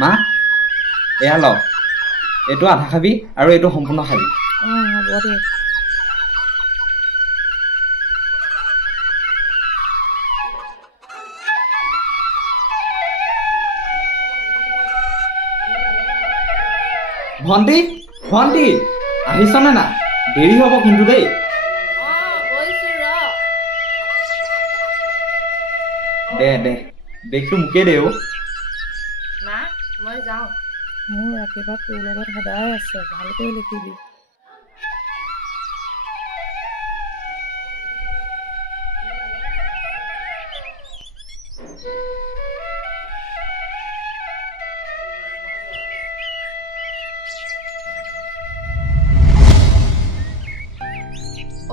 মা এয়া ল এইটো আধা খাবি আৰু এইটো সম্পূৰ্ণ খাবি হ'ব দে ভণ্টি ভণ্টি আহিছনে না দেৰি হ'ব কিন্তু দেই দে দে দেখটো মোকে দে অ' মা মই যাওঁ মোৰ ৰাতিপুৱা তোৰ লগত সদায় আছে ভালকৈ লিখিবি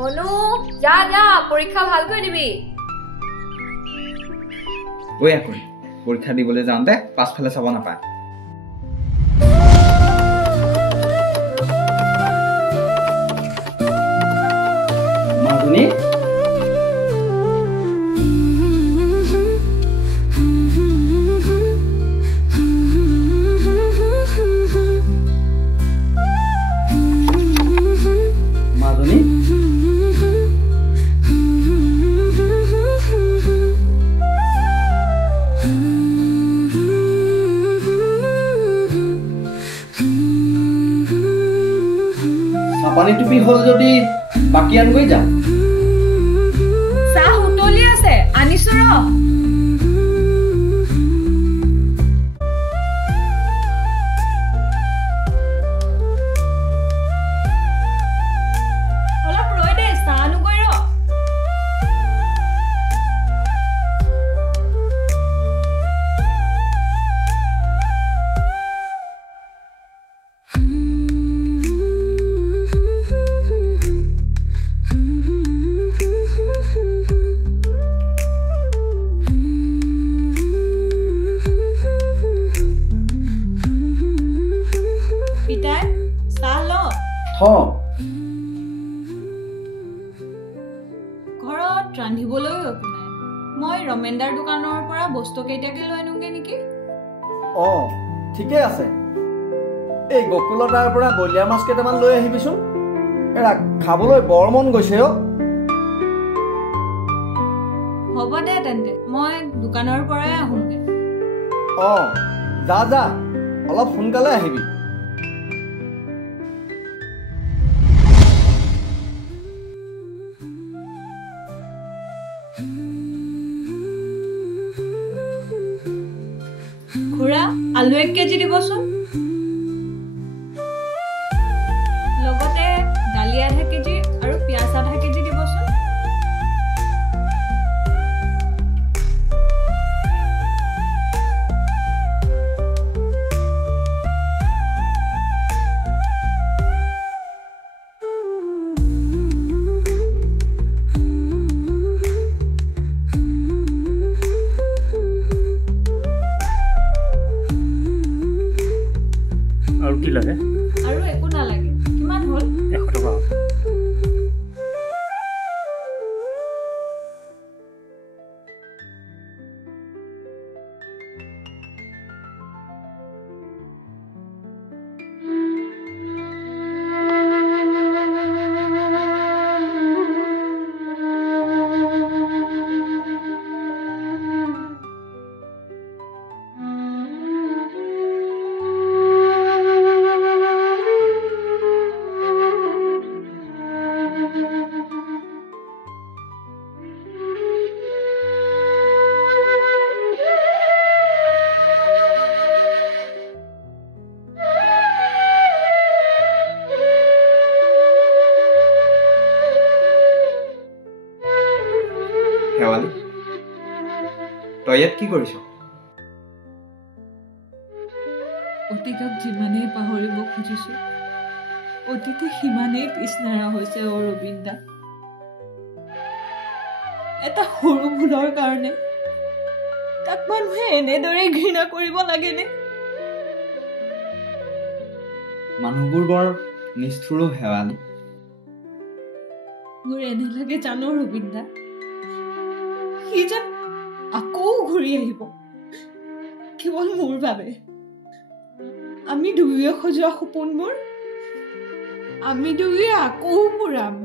অনু যা যা পৰীক্ষা ভালকৈ দিবি ঐ আকৌ পৰীক্ষা দিবলৈ যাওঁতে পাছফালে চাব নাপায় মাজনী মাজনী পানী টুপি হ'ল যদি বাকী আনগৈ যাম চাহ উতলি আছে আনিছো ৰ অলপ ৰৈ দে চাহ আনোগৈ ৰ ঘৰত ৰান্ধিবলৈ একো নাই মই ৰমেন্দাৰ দোকানৰ পৰা বস্তু কেইটাকে লৈ আনোগে নেকি ঠিকে আছে এই গকুলতাৰ পৰা বলিয়া মাছ কেইটামান লৈ আহিবিচোন এৰা খাবলৈ বৰ মন গৈছে হ'ব দে তেন্তে মই দোকানৰ পৰাই আহোঁগে যা যা অলপ সোনকালে আহিবি খুৰা আলু 1 কেজি দিবচোন লগতে দালি আধা কেজি আৰু পিয়াজ আধা কেজি দিবচোন আৰু কি লাগে আৰু একো নালাগে কিমান হ'ল 100 টকা শেৱালি তই ইয়াত কি কৰিছ অতীতক যিমানেই পাহৰিব খুজিছো অতীতে সিমানেই পিছনেৰা হৈছে ৰবীন্দা এটা সৰু ভুলৰ কাৰণে তাক মানুহে এনেদৰে ঘৃণা কৰিব লাগেনে মানুহবোৰ বৰ নিষ্ঠুৰ শেৱালি মোৰ এনে লাগে জানো ৰবীন্দা সি যেন আকৌ ঘূৰি আহিব কেৱল মোৰ বাবে আমি দুয়োৱে খোজোৱা সপোনবোৰ আমি দুয়োৱে আকৌ পূৰাম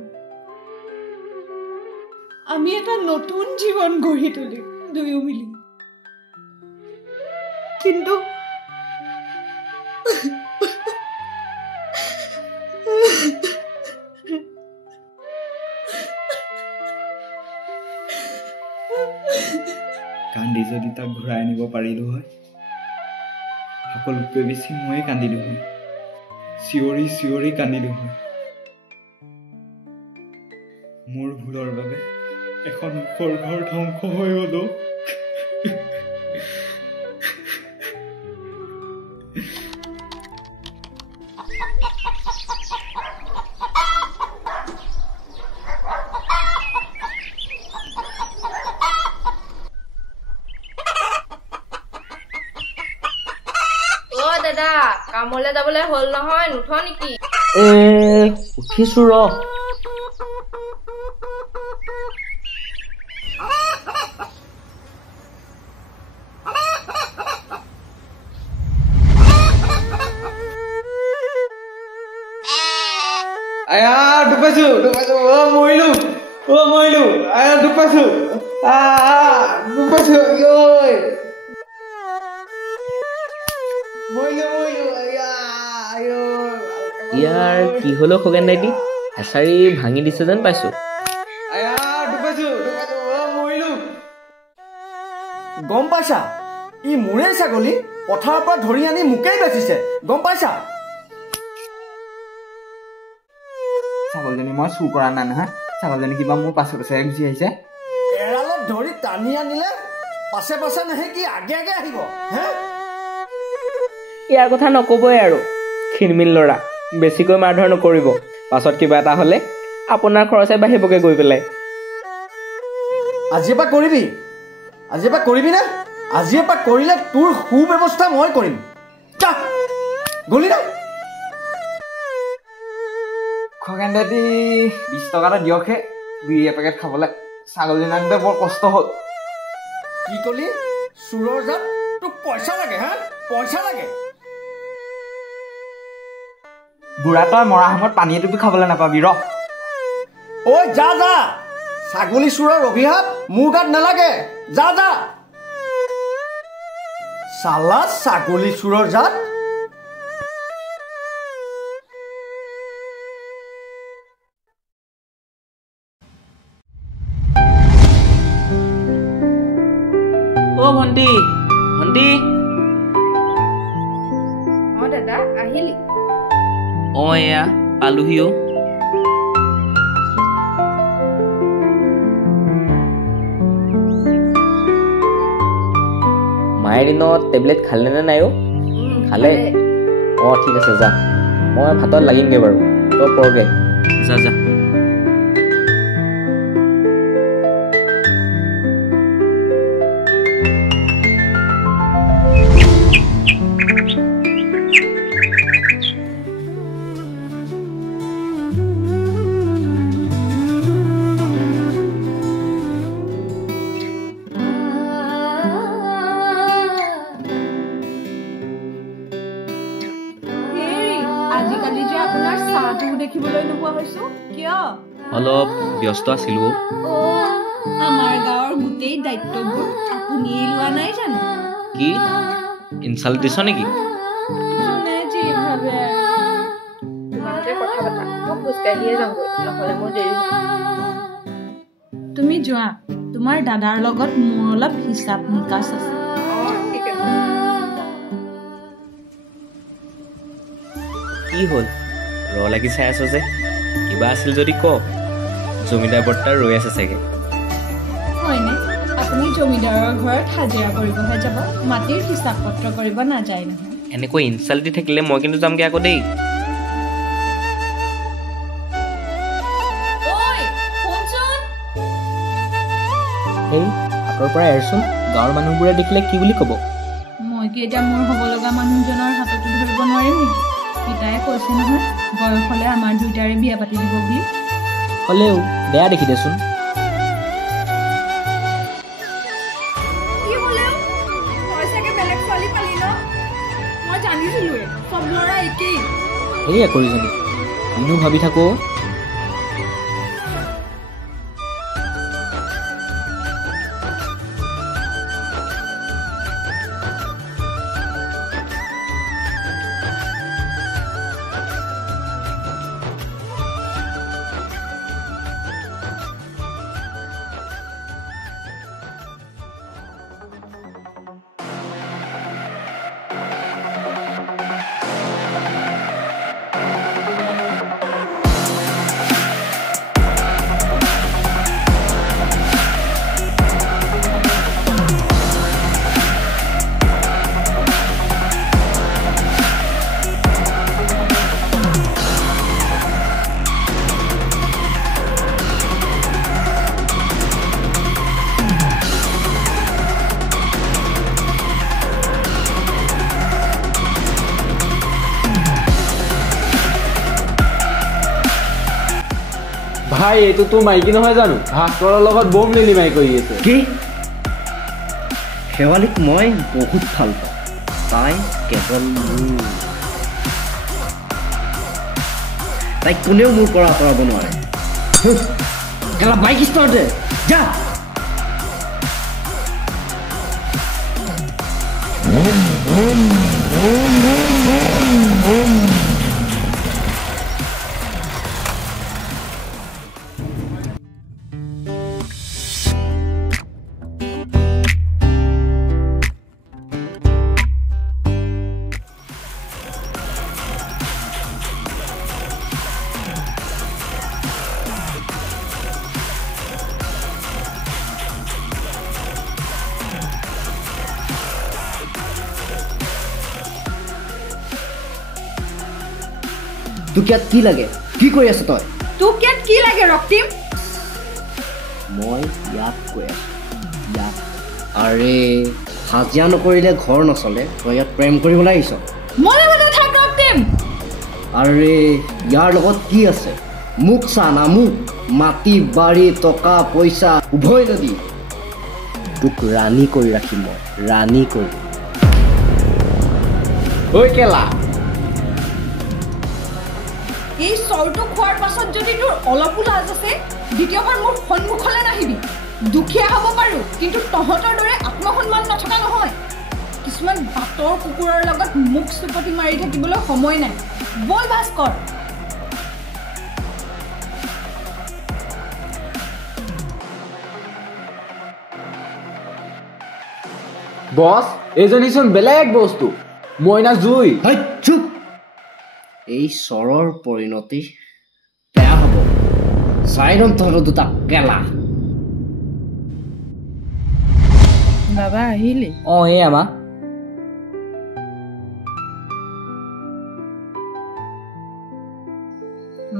আমি এটা নতুন জীৱন গঢ়ি তুলিম দুয়ো মিলি কিন্তু কান্দি যদি তাক ঘূৰাই আনিব পাৰিলো হয় সকলোতকৈ বেছি ময়ে কান্দিলো হয় চিঞৰি চিঞৰি কান্দিলো হয় মোৰ ভুলৰ বাবে এখন ওখৰ ঘৰ ধ্বংস হৈ গলো দাদা কামলৈ যাবলৈ হ'ল নহয় নুঠ নেকি উঠিছো ৰ আয়া ডুবাইছো মৰিলো আয়া ডুবাইছো ইয়াৰ কি হলো খগেন দাইটি এছাৰি ভাঙি দিছে যেন পাইছো গম পাইছা ই মোৰেই ছাগলী পথাৰৰ পৰা ধৰি আনি মোকেই বেচিছে গম পাইছা ছাগলজনী মই চুৰ কৰা নাই নহয় ছাগলজনী কিবা মোৰ পাছে পাছে গুচি আহিছে এৰালত ধৰি টানি আনিলে পাছে পাছে নাহে কি আগে আগে আহিব হে ইয়াৰ কথা নকবই আৰু খিনমিন ল'ৰা বেছিকৈ মাৰধৰ নকৰিব পাছত কিবা এটা হ'লে আপোনাৰ খৰচে বাঢ়িবগৈ গৈ পেলাই আজিৰ পৰা কৰিবি না আজিৰ পৰা কৰিলে তোৰ সুব্যৱস্থা মই কৰিম গলি না খগেন দাইটি 20 টকা এটা দিয়কহে বিড়ি এপেকেট খাবলৈ ছাগলজনী আনিতে বৰ কষ্ট হ'ল কি কলি চোৰৰ জাত তোক পইচা লাগে হা পইচা লাগে বুঢ়া তই মৰা সময়ত পানী এটুপি খাবলৈ নাপাবি ৰ ঐ যা ছাগলী চোৰৰ অভিশাপ মোৰ গাত নালাগে যা চালা ছাগলী চোৰৰ জাত ভণ্টি দাদা আহিলি এয়া পালোহিও মায়ে দিনত টেবলেট খালে নে নাই খালে ঠিক আছে যা মই ভাতত লাগিমগৈ বাৰু তই পৰগে যা আজিকালি যে আপোনাৰ চাহটো দেখিবলৈ নোপোৱা হৈছো কিয় অলপ ব্যস্ত আছিলো আমাৰ গাঁৱৰ গোটেই দায়িত্ববোৰ আপুনিয়ে লোৱা নাই জানো কি ইনচাল্ট দিছ নেকি যি ভাবে তোমালোকে কথা পাতা মই খোজকাঢ়িয়ে যামগৈ নহ'লে মোৰ দেৰি হ'ব তুমি যোৱা তোমাৰ দাদাৰ লগত মোৰ অলপ হিচাপ নিকাচ আছে ঠিক আছে কি হ'ল লাগি চাই আছ যে কিবা আছিল যদি ক জমিদাৰ বৰ্তা ৰৈ আছে চাগে হয়নে আপুনি জমিদাৰৰ ঘৰত হাজিৰা কৰিবহে যাব মাটিৰ হিচাপ পত্ৰ কৰিব নাযায় নহয় এনেকৈ ইনচাল্ট দি থাকিলে মই কিন্তু যামগৈ আকৌ দেই এই হাতৰ পৰা এৰচোন গাঁৱৰ মানুহবোৰে দেখিলে কি বুলি ক'ব মই কি এতিয়া মোৰ হ'ব লগা মানুহজনৰ হাততো ধৰিব নোৱাৰিম নেকি পিতাই কৈছে নহয় বয়স হ'লে আমাৰ দুইটাৰে বিয়া পাতি দিব বুলি হ'লেও বেয়া দেখি দেচোন কি হ'লেও মই চাগে বেলেগ ছোৱালী পালি ন মই জানিছিলোৱে চব ল'ৰা একেই। সেয়া কৰিজনী কিনো ভাবি থাকো। ভাই এইটো তোৰ মাইকী নহয় জানো? ভাস্কৰৰ লগত বম লিলিমাই কৰি আছে। কি? শেৱালীক মই বহুত ভাল পাওঁ, তাই কেৱল মোৰ। তাইক কোনেও মোৰ পৰা আঁতৰাব নোৱাৰে। কেলা বাইক ষ্টাৰ্ট দে, যা। তোক ইয়াত কি লাগে? কি কৰি আছ তই? তোক ইয়াত কি লাগে ৰক্তিম? মই ইয়াত কৈ আছো, ইয়াত। আৰে হাজিৰা নকৰিলে ঘৰ নচলে, তই ইয়াত প্ৰেম কৰিবলৈ আহিছ। মনে মনে থাক ৰক্তিম। আৰে ইয়াৰ লগত কি আছে? মোক চা না, মোক মাটি বাৰী টকা পইচা উভয় নদী। তোক ৰাণী কৰি ৰাখিম মই, ৰাণী কৰি। ঐ কেলা, এই চৰটো খোৱাৰ পাছত যদি তোৰ অলপো লাজ আছে, দ্বিতীয়বাৰ মোৰ সন্মুখলৈ নাহিবি। দুখীয়া হ'ব পাৰোঁ, কিন্তু তহঁতৰ দৰে আত্মসন্মান নথকা নহয়। কিছুমান বাটৰ কুকুৰৰ লগত মুখ চুপতি মাৰি থাকিবলৈ সময় নাই। বল ভাস্কৰ। বছ এইজনীচোন বেলেগ বস্তু, মইনা জুই। হেই চুপ। এই চৰৰ পৰিণতি বেয়া হ'ব। চাই ল'ম তহঁতৰ দুটা কেলা। বাবা আহিলি? অঁ এই আমা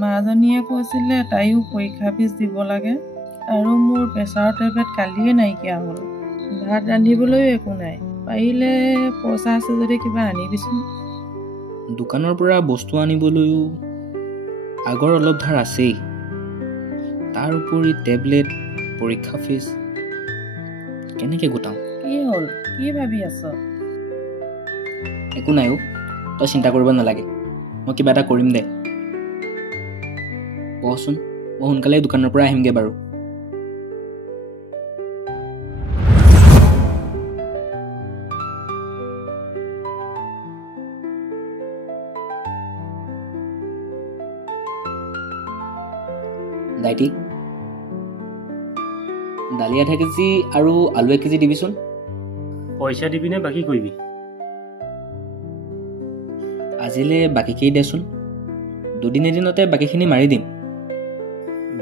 মাজনীয়ে কৈছিলে তাইও পৰীক্ষা ফিজ দিব লাগে, আৰু মোৰ প্ৰেছাৰৰ টেবলেট কালিয়ে নাইকিয়া হ'ল। ভাত ৰান্ধিবলৈও একো নাই। পাৰিলে পইচা আছে যদি কিবা আনিবিচোন। দোকানৰ পৰা বস্তু আনিবলৈও আগৰ অলপ ধাৰ আছেই, তাৰ উপৰি টেবলেট, পৰীক্ষা ফিজ কেনেকৈ গোটাওঁ? কি হ'ল? কি ভাবি আছ? একো নাই অ', তই চিন্তা কৰিব নালাগে, মই কিবা এটা কৰিম দে। কচোন, মই সোনকালে দোকানৰ পৰা আহিমগৈ বাৰু। দাইটি, দালি আধা কেজি আৰু আলু 1 কেজি দিবিচোন। পইচা দিবি নে বাকী কৰিবি? আজিলৈ বাকীকেই দেচোন, দুদিন এদিনতে বাকীখিনি মাৰি দিম।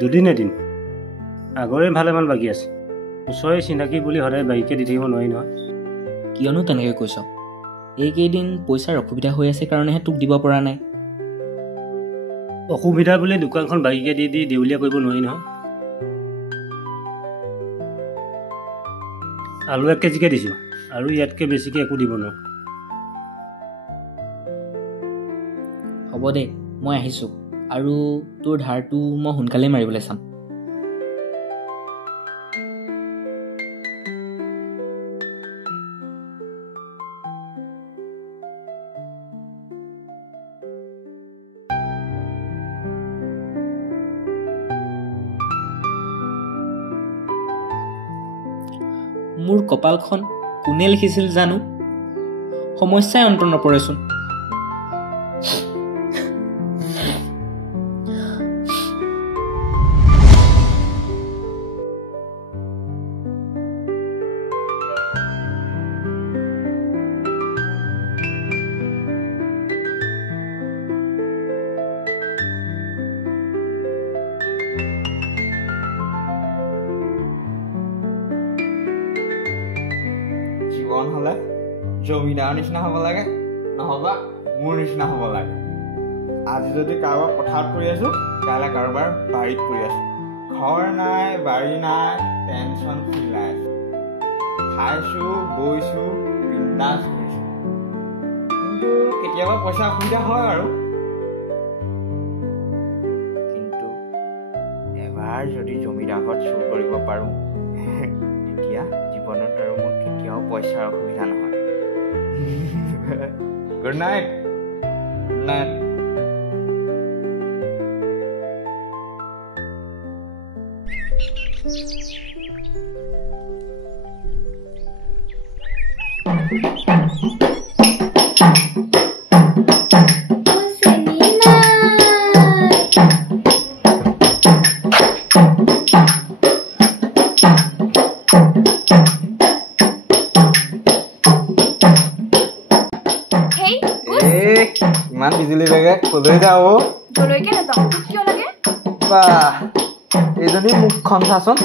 দুদিন এদিন? আগৰে ভালেমান বাকী আছে। ওচৰৰে চিনাকি বুলি সদায় বাকীকে দি থাকিব নোৱাৰি নহয়। কিয়নো তেনেকৈ কৈছ? এইকেইদিন পইচাৰ অসুবিধা হৈ আছে কাৰণেহে তোক দিব পৰা নাই। অসুবিধা বুলি দোকানখন বাকীকে দি দি দেউলীয়া কৰিব নোৱাৰি নহয়। আলু 1 কেজিকে দিছোঁ, আৰু ইয়াতকৈ বেছিকৈ একো দিব নোৱাৰোঁ। হ'ব দে, মই আহিছোঁ, আৰু তোৰ ধাৰটো মই সোনকালে মাৰিবলৈ চাম। মোৰ কপালখন কোনে লিখিছিল জানো সমস্যাই অন্ত নপৰেচোন জীৱন হ'লে জমিদাৰ নিচিনা হ'ব লাগে নহবা মোৰ নিচিনা হ'ব লাগে আজি যদি কাৰোবাৰ পথাৰত পৰি আছো কাইলৈ কাৰোবাৰ বাৰীত পৰি আছো ঘৰ নাই বাৰী নাই টেনশ্যন ফ্ৰী লাইফ খাইছো বৈছো বিন্দাছ কৰিছো কিন্তু কেতিয়াবা পইচা অসুবিধা হয় আৰু কিন্তু এবাৰ যদি জমিদাৰ ঘৰত চুৰ কৰিব পাৰোঁ তেতিয়া জীৱনত আৰু মোৰ কেতিয়াও পইচাৰ অসুবিধা নহয় গুড নাইট গুড নাইট ইমান বিজুলী বেগে কলৈ যাওঁ যলৈকে নাযাওঁ কিয় লাগে বা এইজনী মুখখন চাচোন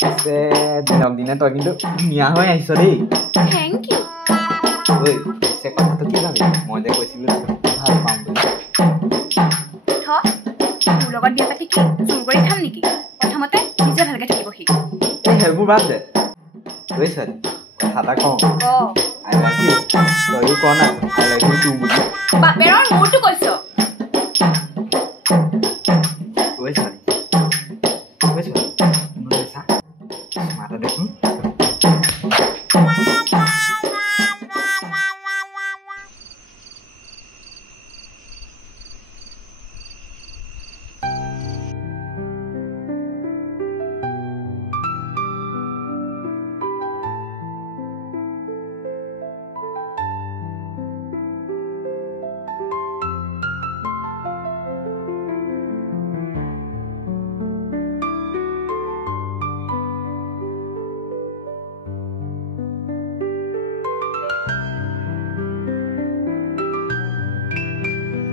পিছে দিনক দিনে তই কিন্তু ধুনীয়া হৈ আহিছ দেই থেংক ইউ ঐ পিছে কথাটো কি ভাবি মই যে কৈছিলো ভাল পাম বুলি মোৰ লগত বিয়া পাতি কি চুৰ কৰি খাম নেকি প্ৰথমতে নিজে ভালকে থাকিব শিক এই সেইবোৰ বাদ দে ঐ ছোৱালী কথা এটা কওঁ আই লাভ ইউ তইও ক না আই লাভ ইউ টু বুলি বাপেৰৰ মোৰটো কৈছ ঐ ছোৱালী মোৰ চা মাতা দেখোন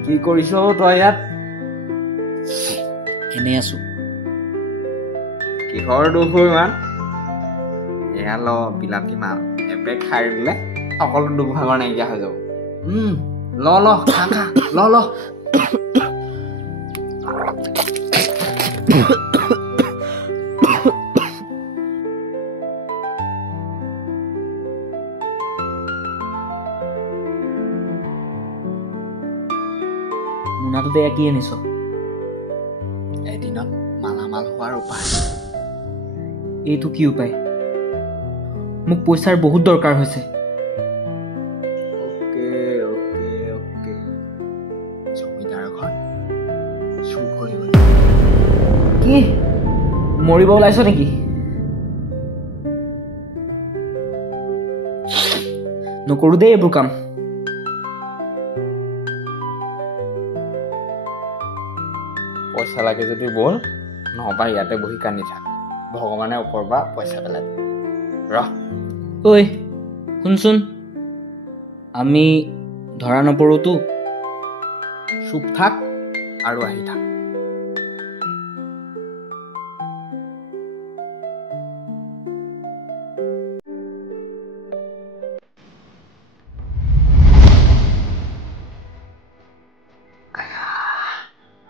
কি কৰিছ তই ইয়াত এনেই আছো কিহৰ দুখ হৈ ইমান এয়া ল বিলাতী মাল এপেক খাই দিলে সকলো দুখ ভাগৰ নাইকিয়া হৈ যাব ল খা খা ল মোনাটোতে কি আনিছ এদিনত মালামাল হোৱাৰ উপায় এইটো কি উপায় মোক পইচাৰ বহুত দৰকাৰ হৈছে অকে জমিদাৰ ঘৰ চুৰ কৰিবলৈ কি মৰিব ওলাইছ নেকি নকৰো দেই এইবোৰ কাম পইচা লাগে যদি বল নহবা ইয়াতে বহি কান্দি থাক ভগৱানে ওপৰৰ পৰা পইচা পেলাই ৰহ ঐ শুনচোন আমি ধৰা নপৰোতো চুপ থাক আৰু আহি থাক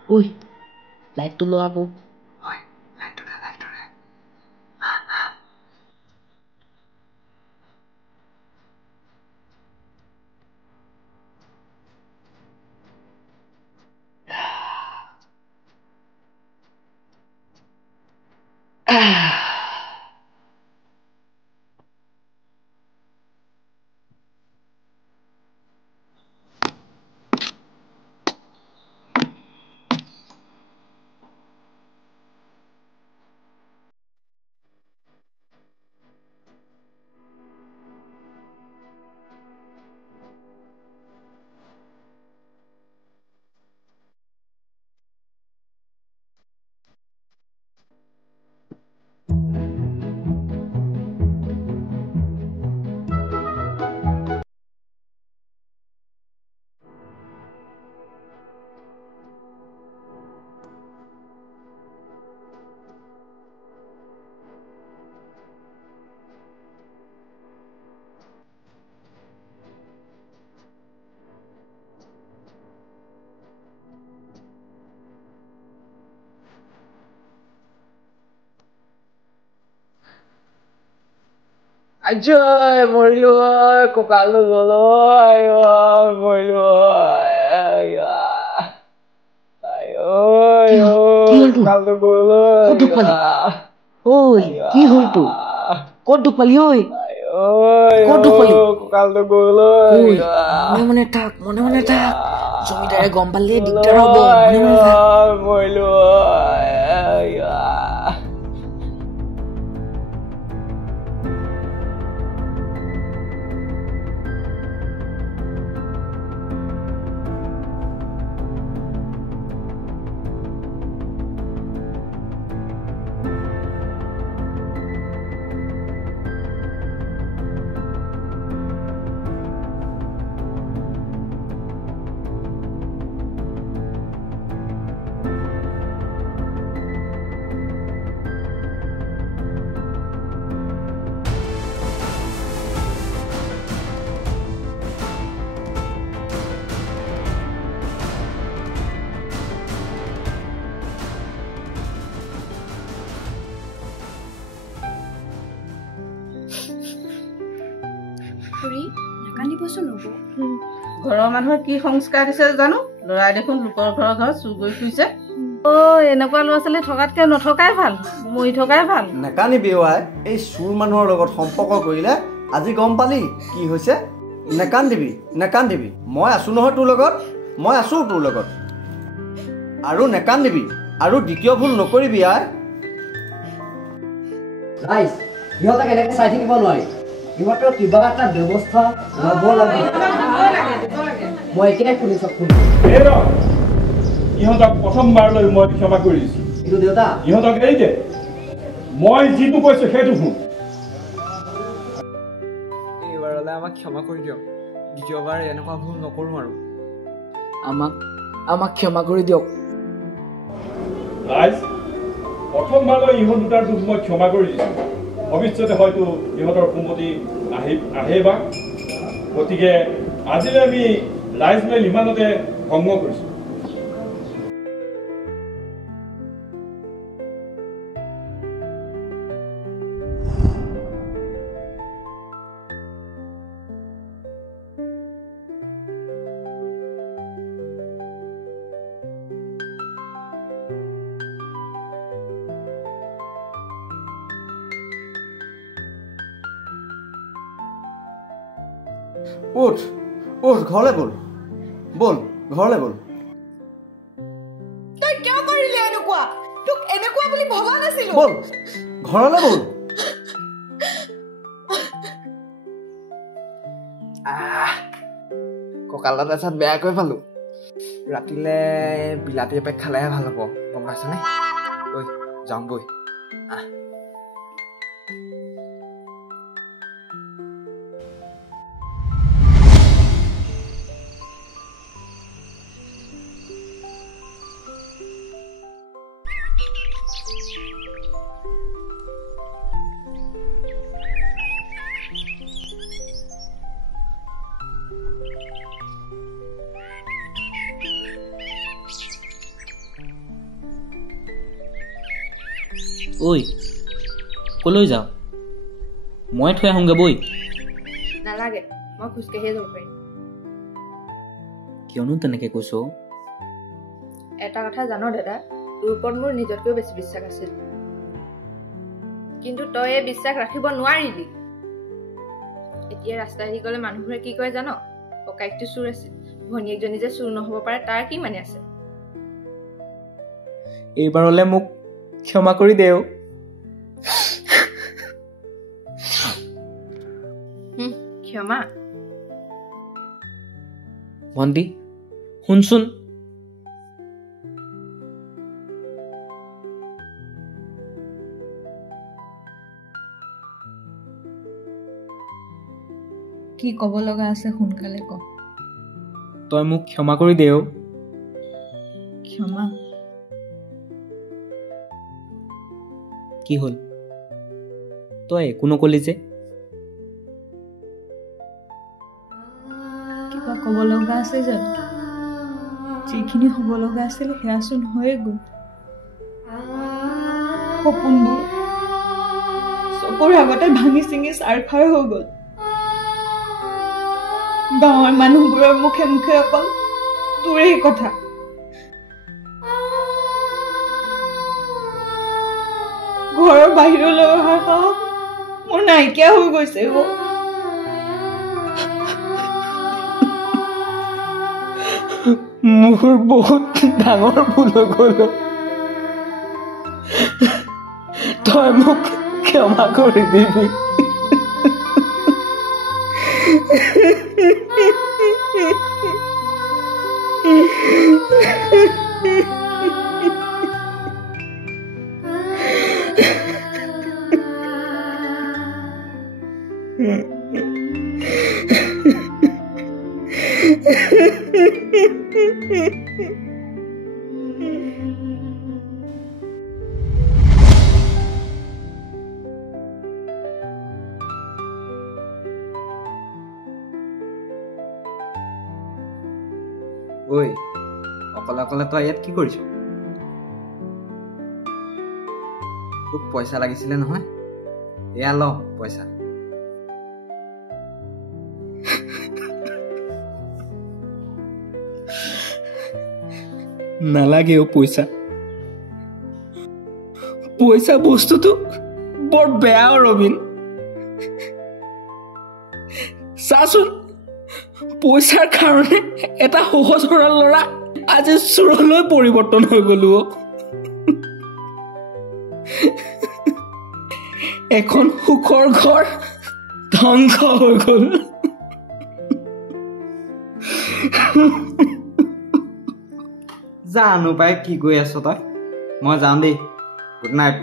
ঐ লাইটটো লোৱা আকৌ আজয় মৰিলো কঁকালটো গ'ল মৰিলো কঁকালটো গ'ল ঐ কি হ'ল তোৰ ক'ত দুখ পালি ঐ ক'ত দুখ পালি কঁকালটো গ'ল মনে থাক জমিদাৰে গম পালে দিগদাৰ হ'ব মনে থাক মৰিলো ঘৰৰ মানুহৰ কি সংস্কাৰ দিছে জানো ল'ৰাই দেখোন লোকৰ ঘৰত চুৰ কৰি ফুৰিছে এনেকুৱা ল'ৰা ছোৱালী থকাতকে নথকাই ভাল মৰি থকাই ভাল নেকানিবি আই এই চুৰ মানুহৰ লগত সম্পৰ্ক কৰিলে আজি গম পালি কি হৈছে নেকান্দিবি মই আছো নহয় তোৰ লগত মই আছো তোৰ লগত আৰু নেকান্দিবি আৰু দ্বিতীয় ভুল নকৰিবি আই ৰাইজ সিহঁতক এনেকৈ চাই থাকিব নোৱাৰি সিহঁতৰ কিবা এটা ব্যৱস্থা ল'ব লাগে মই এতিয়াই শুনিছোঁ ইহঁতক প্ৰথমবাৰলৈ মই ক্ষমা কৰি দিছোঁ কিন্তু দেউতা ইহঁতক এৰি দে মই যিটো কৈছোঁ সেইটো শুন এইবাৰলৈ আমাক ক্ষমা কৰি দিয়ক দ্বিতীয়বাৰ এনেকুৱা ভুল নকৰোঁ আৰু আমাক ক্ষমা কৰি দিয়ক ৰাইজ প্ৰথমবাৰলৈ ইহঁত দুটাৰ দুখ মই ক্ষমা কৰি দিছোঁ ভৱিষ্যতে হয়তো ইহঁতৰ সম্মতি আহে বা গতিকে আজিলৈ আমি ৰাইজমেল ইমানতে ভংগ কৰিছোঁ উঠ ঘৰলৈ বল ঘৰলৈ বল তই কিয় কৰিলি এনেকুৱা তোক এনেকুৱা বুলি ভবা নাছিলো বল ঘৰলৈ বল কঁকালত এচাত বেয়াকৈ পালো ৰাতিলে বিলাতী এপেক খালেহে ভাল হ'ব গম পাইছনে ঐ যাওঁ বৈ ঐ কলৈ যাওঁ মই থৈ আহোঁগৈ বৈ নালাগে মই খোজকাঢ়িয়ে যাব পাৰিম কিয়নো তেনেকৈ কৈছ এটা কথা জানো দাদা তোৰ ওপৰত মোৰ নিজতকৈও বেছি বিশ্বাস আছিল কিন্তু তই এই বিশ্বাস ৰাখিব নোৱাৰিলি এতিয়া ৰাস্তাইদি গ'লে মানুহবোৰে কি কয় জানো ককাইকটো চুৰ আছিল ভনীয়েকজনী যে চুৰ নহ'ব পাৰে তাৰ কি মানে আছে এইবাৰলৈ মোক ক্ষমা কৰি দেও ক্ষমা ভণ্টি শুনচোন কি ক'ব লগা আছে সোনকালে ক তই মোক ক্ষমা কৰি দেও ক্ষমা কি হ'ল তই একো নকলি যে কিবা ক'ব লগা আছে জানো যিখিনি হ'ব লগা আছিল সেয়াচোন হৈয়ে গ'ল সপোনবোৰ চকুৰ আগতে ভাঙি চিঙি চাৰখাৰ হৈ গ'ল। গাঁৱৰ মানুহবোৰৰ মুখে মুখে অকল তোৰেই কথা। ঘৰৰ বাহিৰলৈ অহাৰ সাহস মোৰ নাইকিয়া হৈ গৈছে। মোৰ বহুত ডাঙৰ ভুল হৈ গ'ল। তই মোক ক্ষমা কৰি দিবি। ঐ, অকলে অকলে তই ইয়াত কি কৰিছ? তোক পইচা লাগিছিলে নহয়, এয়া ল পইচা। নালাগে অ' পইচা। পইচা বস্তুটো বৰ বেয়া ৰবীন। চাচোন, পইচাৰ কাৰণে এটা সহজ সৰল ল'ৰা আজি চোৰলৈ পৰিৱৰ্তন হৈ গলো। এখন সুখৰ ঘৰ ধ্বংস হৈ গল। জানো পাই কি কৈ আছ তই। মই যাওঁ দেই, গুড নাইট।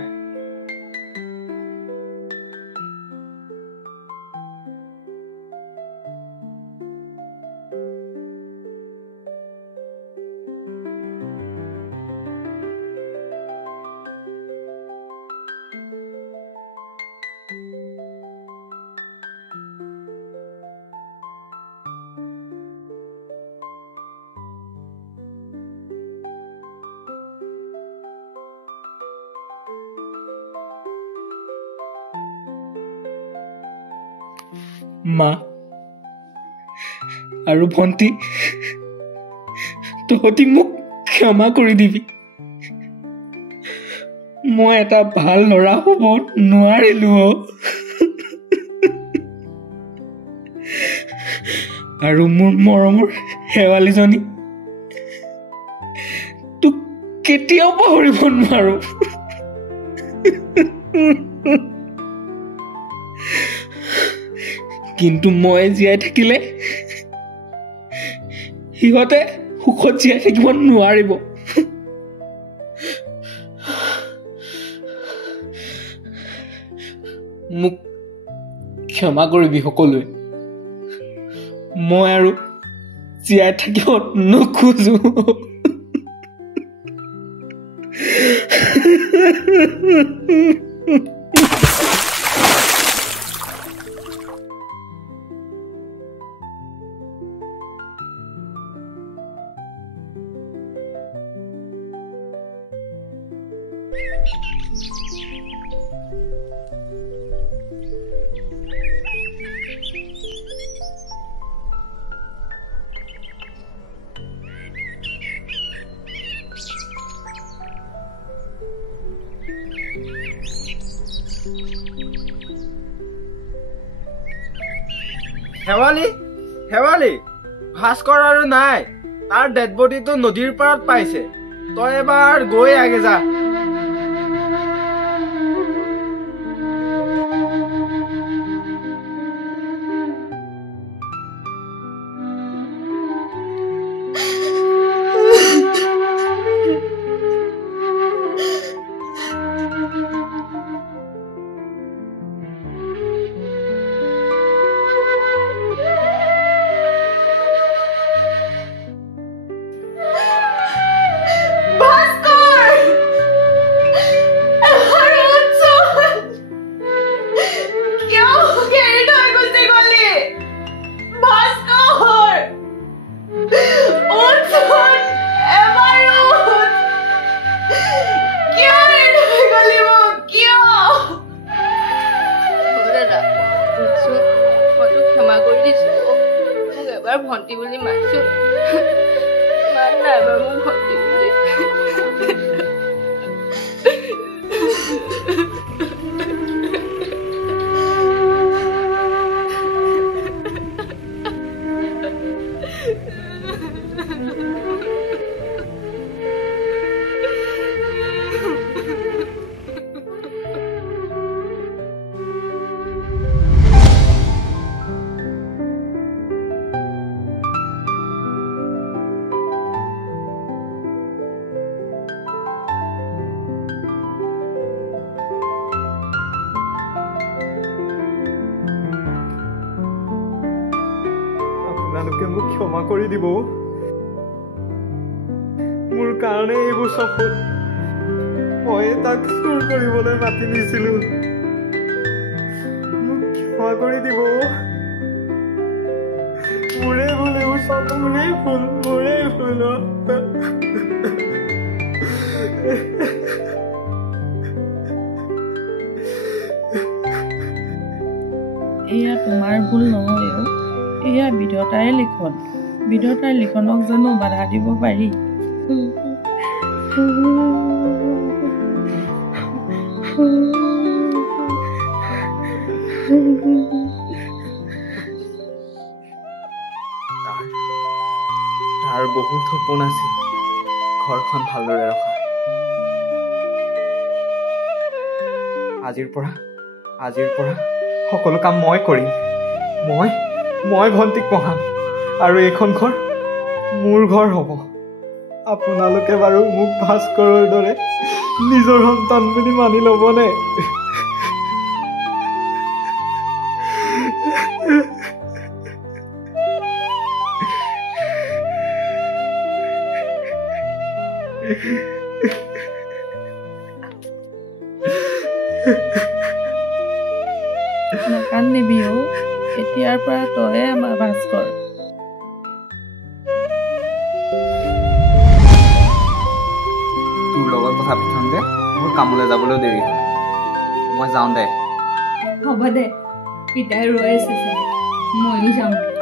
মা আৰু ভণ্টি, তহঁতি মোক ক্ষমা কৰি দিবি। মই এটা ভাল ল'ৰা হ'ব নোৱাৰিলো। আৰু মোৰ মৰমৰ শেৱালিজনী তোক কেতিয়াও পাহৰিব নোৱাৰো। কিন্তু মই জীয়াই থাকিলে সিহঁতে সুখত জীয়াই থাকিব নোৱাৰিব। মোক ক্ষমা কৰিবি সকলোৱে। মই আৰু জীয়াই থাকিব নোখোজো। শেৱালি, শেৱালি, ভাস্কৰ আৰু নাই। তাৰ ডেড বডিটো নদীৰ পাৰত পাইছে। তই এবাৰ গৈ আগে যা। মাত নাই বাৰু মোৰ ভণ্টি বুলি। আপোনালোকে মোক ক্ষমা কৰি দিব। মোৰ কাৰণে এইবোৰ চব হ'ল। মই তাক চুৰ কৰিবলৈ মাতি নিছিলো। মোক ক্ষমা কৰি দিব। মোৰে ভুল, এইবোৰ চব মোৰেই ভুল। এয়া তোমাৰ ভুল নহয় অ'। এয়া বিধাতাৰে লিখন। বিধাতাৰ লিখনক জানো বাধা দিব পাৰি? তাৰ বহুত সপোন আছিল ঘৰখন ভালদৰে ৰখা। আজিৰ পৰা সকলো কাম মই কৰিম। মই ভণ্টিক পঢ়াম আৰু এইখন ঘৰ মোৰ ঘৰ হ'ব। আপোনালোকে বাৰু মোক ভাস্কৰৰ দৰে নিজৰ সন্তান বুলি মানি ল'বনে? নাকান্দিবি অ'। এতিয়াৰ পৰা তয়ে আমাৰ ভাস্কৰ। তোৰ লগত কথা পাতোঁতে মোৰ কামলৈ যাবলৈ দেৰি হ'ল। মই যাওঁ দে। হ'ব দে, পিতাই ৰৈ আছে চাগে, ময়ো যাওঁ।